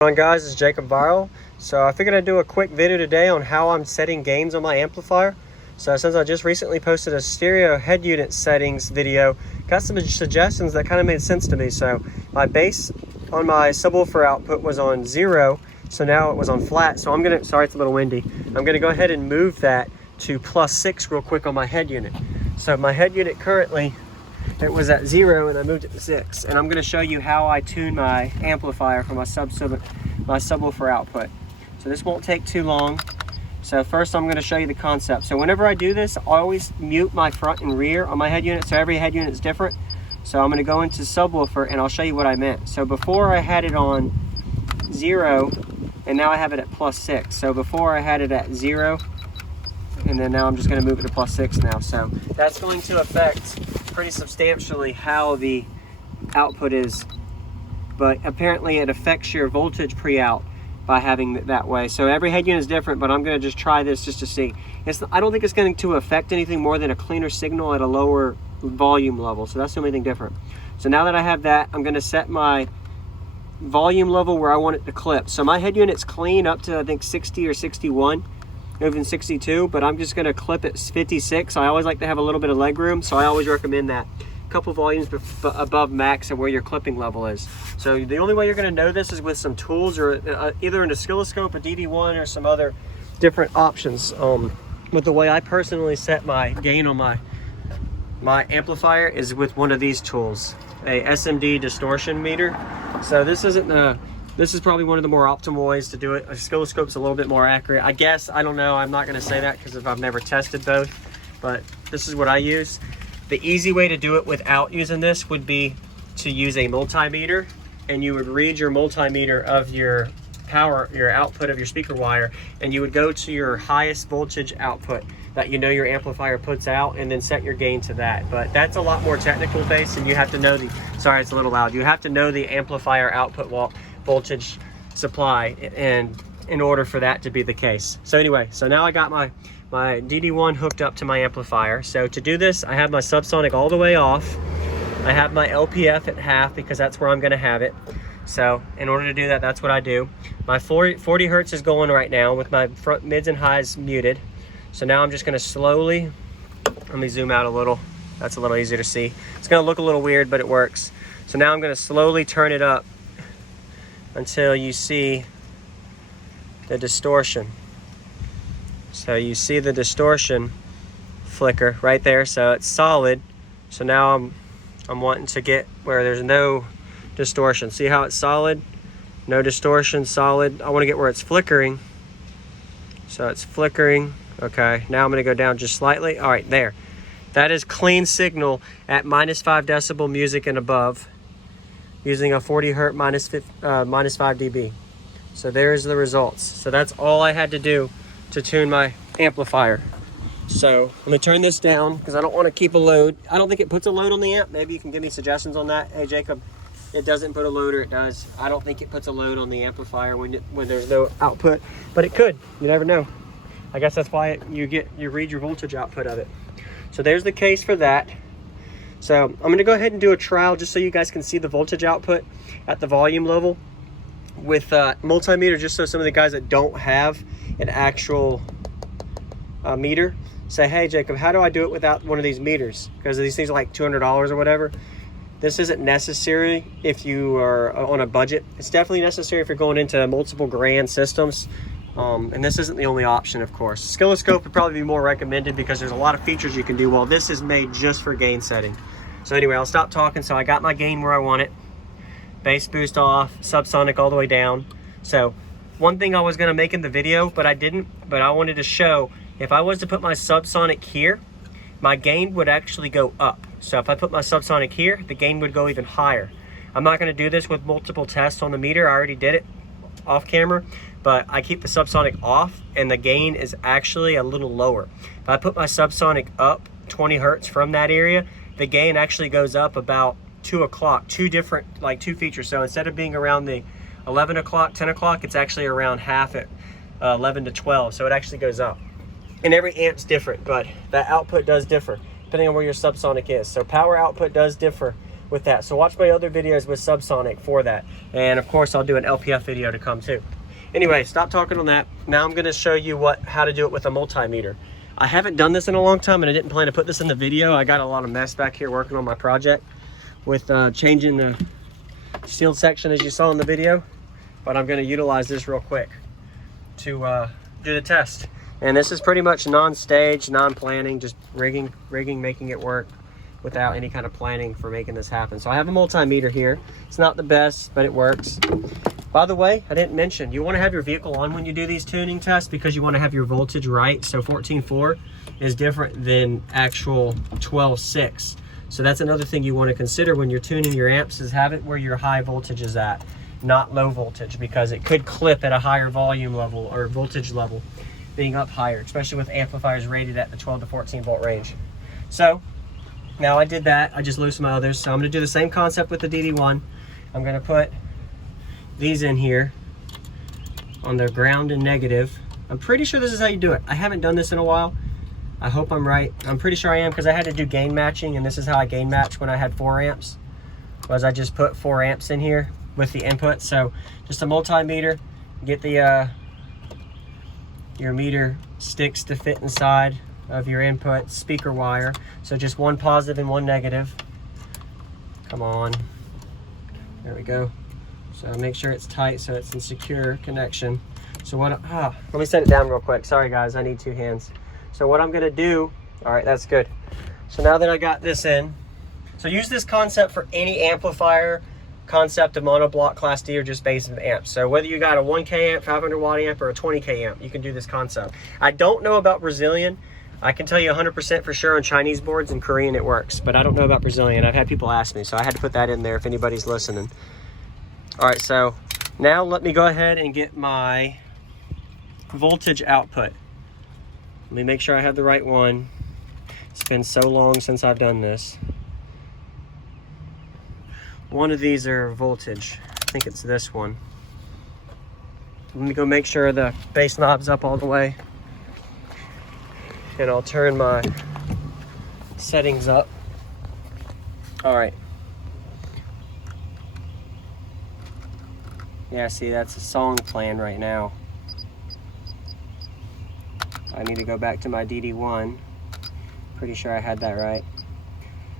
What's going on, guys? It's Jacob Viral. So I figured I'd do a quick video today on how I'm setting gains on my amplifier. So since I just recently posted a stereo head unit settings video, got some suggestions that kind of made sense to me. So my bass on my subwoofer output was on 0, so now it was on flat. So I'm gonna, sorry it's a little windy, I'm gonna go ahead and move that to +6 real quick on my head unit. So my head unit currently, it was at 0 and I moved it to 6, and I'm going to show you how I tune my amplifier for my subwoofer output. So this won't take too long. So first I'm going to show you the concept. So whenever I do this, I always mute my front and rear on my head unit, so every head unit is different. So I'm going to go into subwoofer and I'll show you what I meant. So before I had it on 0 and now I have it at +6. So before I had it at 0 and then now I'm just going to move it to +6 now. So that's going to affect pretty substantially how the output is, but apparently it affects your voltage pre-out by having it that way. So every head unit is different, but I'm going to just try this just to see. I don't think it's going to affect anything more than a cleaner signal at a lower volume level. So that's the only thing different. So now that I have that, I'm going to set my volume level where I want it to clip. So my head unit's clean up to I think 60 or 61. Even 62, but I'm just going to clip it 56. I always like to have a little bit of leg room, so I always recommend that. A couple volumes above max of where your clipping level is. So the only way you're going to know this is with some tools, or either an oscilloscope, a DD1, or some other different options. With the way I personally set my gain on my amplifier is with one of these tools, a SMD distortion meter. So this isn't this is probably one of the more optimal ways to do it. Oscilloscope's a little bit more accurate, I guess. I don't know. I'm not going to say that because I've never tested both, but this is what I use. The easy way to do it without using this would be to use a multimeter, and you would read your multimeter of your power, your output of your speaker wire, and you would go to your highest voltage output that you know your amplifier puts out, and then set your gain to that. But that's a lot more technical based, and you have to know the, sorry it's a little loud, you have to know the amplifier output voltage supply and in order for that to be the case. So anyway, so now I got my DD1 hooked up to my amplifier. So to do this, I have my subsonic all the way off. I have my LPF at half because that's where I'm going to have it. So in order to do that, that's what I do. My 40 hertz is going right now with my front mids and highs muted. So now I'm just going to slowly, let me zoom out a little. That's a little easier to see. It's going to look a little weird, but it works. So now I'm going to slowly turn it up until you see the distortion. So you see the distortion flicker right there. So it's solid. So now I'm wanting to get where there's no distortion. See how it's solid? No distortion, solid. I want to get where it's flickering. So it's flickering. Okay, now I'm going to go down just slightly. All right, there. That is clean signal at -5 decibel music and above, using a 40 hertz -5 dB. So there's the results. So that's all I had to do to tune my amplifier. So I'm gonna turn this down because I don't want to keep a load. I don't think it puts a load on the amp. Maybe you can give me suggestions on that. Hey Jacob, it doesn't put a load, or it does. I don't think it puts a load on the amplifier when there's no output, but it could. You never know. I guess that's why you read your voltage output of it. So there's the case for that. So I'm going to go ahead and do a trial just so you guys can see the voltage output at the volume level with multimeter, just so some of the guys that don't have an actual meter say, hey Jacob, how do I do it without one of these meters? Because these things are like $200 or whatever. This isn't necessary if you are on a budget. It's definitely necessary if you're going into multiple grand systems. And this isn't the only option, of course. Oscilloscope would probably be more recommended because there's a lot of features you can do, while this is made just for gain setting. So anyway, I'll stop talking. So I got my gain where I want it. Bass boost off, subsonic all the way down. So one thing I was gonna make in the video, but I didn't, but I wanted to show, if I was to put my subsonic here, my gain would actually go up. So if I put my subsonic here, the gain would go even higher. I'm not gonna do this with multiple tests on the meter. I already did it off camera, but I keep the subsonic off and the gain is actually a little lower. If I put my subsonic up 20 hertz from that area, the gain actually goes up about 2 o'clock, two features. So instead of being around the 11 o'clock, 10 o'clock, it's actually around half at 11 to 12. So it actually goes up. And every amp's different, but that output does differ depending on where your subsonic is. So power output does differ with that. So watch my other videos with subsonic for that. And of course, I'll do an LPF video to come too. Anyway, stop talking on that. Now I'm gonna show you how to do it with a multimeter. I haven't done this in a long time and I didn't plan to put this in the video. I got a lot of mess back here working on my project with changing the sealed section as you saw in the video. But I'm gonna utilize this real quick to do the test. And this is pretty much non-stage, non-planning, just rigging, making it work without any kind of planning for making this happen. So I have a multimeter here. It's not the best, but it works. By the way, I didn't mention, you want to have your vehicle on when you do these tuning tests because you want to have your voltage right. So 14.4 is different than actual 12.6. So that's another thing you want to consider when you're tuning your amps, is have it where your high voltage is at, not low voltage, because it could clip at a higher volume level or voltage level being up higher, especially with amplifiers rated at the 12 to 14 volt range. So now I did that. I just loosened my others. So I'm going to do the same concept with the DD1. I'm going to put these in here on their ground and negative. I'm pretty sure this is how you do it. I haven't done this in a while. I hope I'm right. I'm pretty sure I am because I had to do gain matching, and this is how I gain match when I had 4 amps. Was I just put 4 amps in here with the input. So just a multimeter, get the your meter sticks to fit inside of your input speaker wire. So just one positive and one negative. Come on. There we go. So make sure it's tight so it's in secure connection. So what, let me set it down real quick. Sorry guys, I need 2 hands. So what I'm gonna do, all right, that's good. So now that I got this in, so use this concept for any amplifier concept of monoblock class D or just base amps. So whether you got a 1K amp, 500 watt amp, or a 20K amp, you can do this concept. I don't know about Brazilian. I can tell you 100% for sure on Chinese boards and Korean it works, but I don't know about Brazilian. I've had people ask me, so I had to put that in there if anybody's listening. All right, so now let me go ahead and get my voltage output. Let me make sure I have the right one. It's been so long since I've done this. One of these are voltage. I think it's this one. Let me go make sure the bass knob's up all the way. And I'll turn my settings up. All right. Yeah, see, that's a song playing right now. I need to go back to my DD1. Pretty sure I had that right.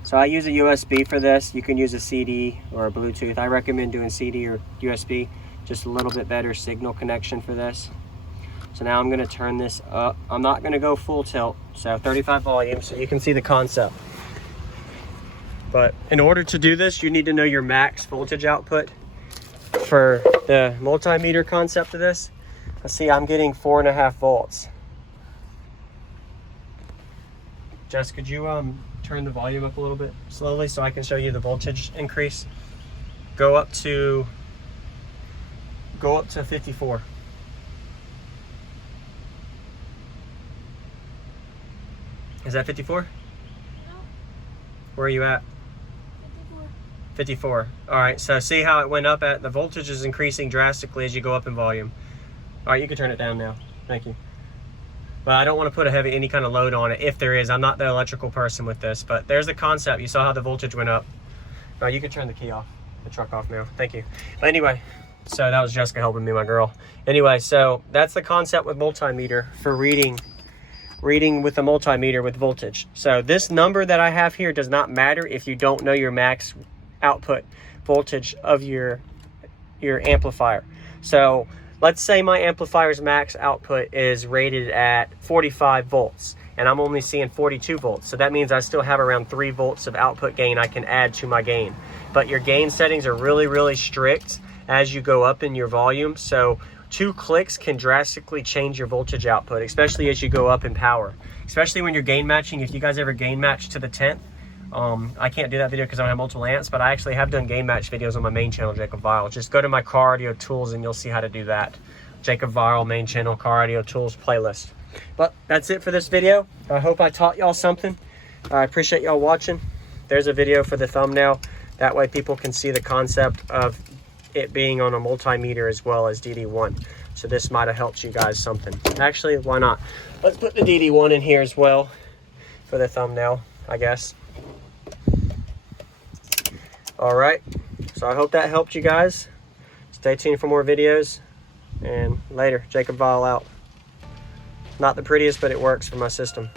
So I use a USB for this. You can use a CD or a Bluetooth. I recommend doing CD or USB. Just a little bit better signal connection for this. So now I'm gonna turn this up. I'm not gonna go full tilt, so 35 volume, so you can see the concept. But in order to do this, you need to know your max voltage output. For the multimeter concept of this, let's see, I'm getting 4.5 volts. Jess, could you turn the volume up a little bit slowly so I can show you the voltage increase? Go up to 54. Is that 54? No. Where are you at? 54. All right, so see how it went up at, the voltage is increasing drastically as you go up in volume. All right, you can turn it down now. Thank you. But I don't want to put any kind of load on it if there is. I'm not the electrical person with this, but there's the concept. You saw how the voltage went up. All right, you can turn the key off, the truck off now. Thank you. But anyway, so that was Jessica helping me, my girl. Anyway, so that's the concept with multimeter for reading with the multimeter with voltage. So this number that I have here does not matter if you don't know your max output voltage of your amplifier. So let's say my amplifier's max output is rated at 45 volts and I'm only seeing 42 volts. So that means I still have around 3 volts of output gain I can add to my gain. But your gain settings are really, really strict as you go up in your volume. So 2 clicks can drastically change your voltage output, especially as you go up in power. Especially when you're gain matching. If you guys ever gain match to the 10th, I can't do that video because I don't have multiple amps, but I actually have done gain match videos on my main channel, Jacob Viral. Just go to my car audio tools and you'll see how to do that. Jacob Viral main channel car audio tools playlist. But that's it for this video. I hope I taught y'all something. I appreciate y'all watching. There's a video for the thumbnail. That way people can see the concept of it being on a multimeter as well as DD1. So this might have helped you guys something. Actually, why not? Let's put the DD1 in here as well for the thumbnail, I guess. All right, so I hope that helped you guys. Stay tuned for more videos, and later, Jacob Vile out. Not the prettiest, but it works for my system.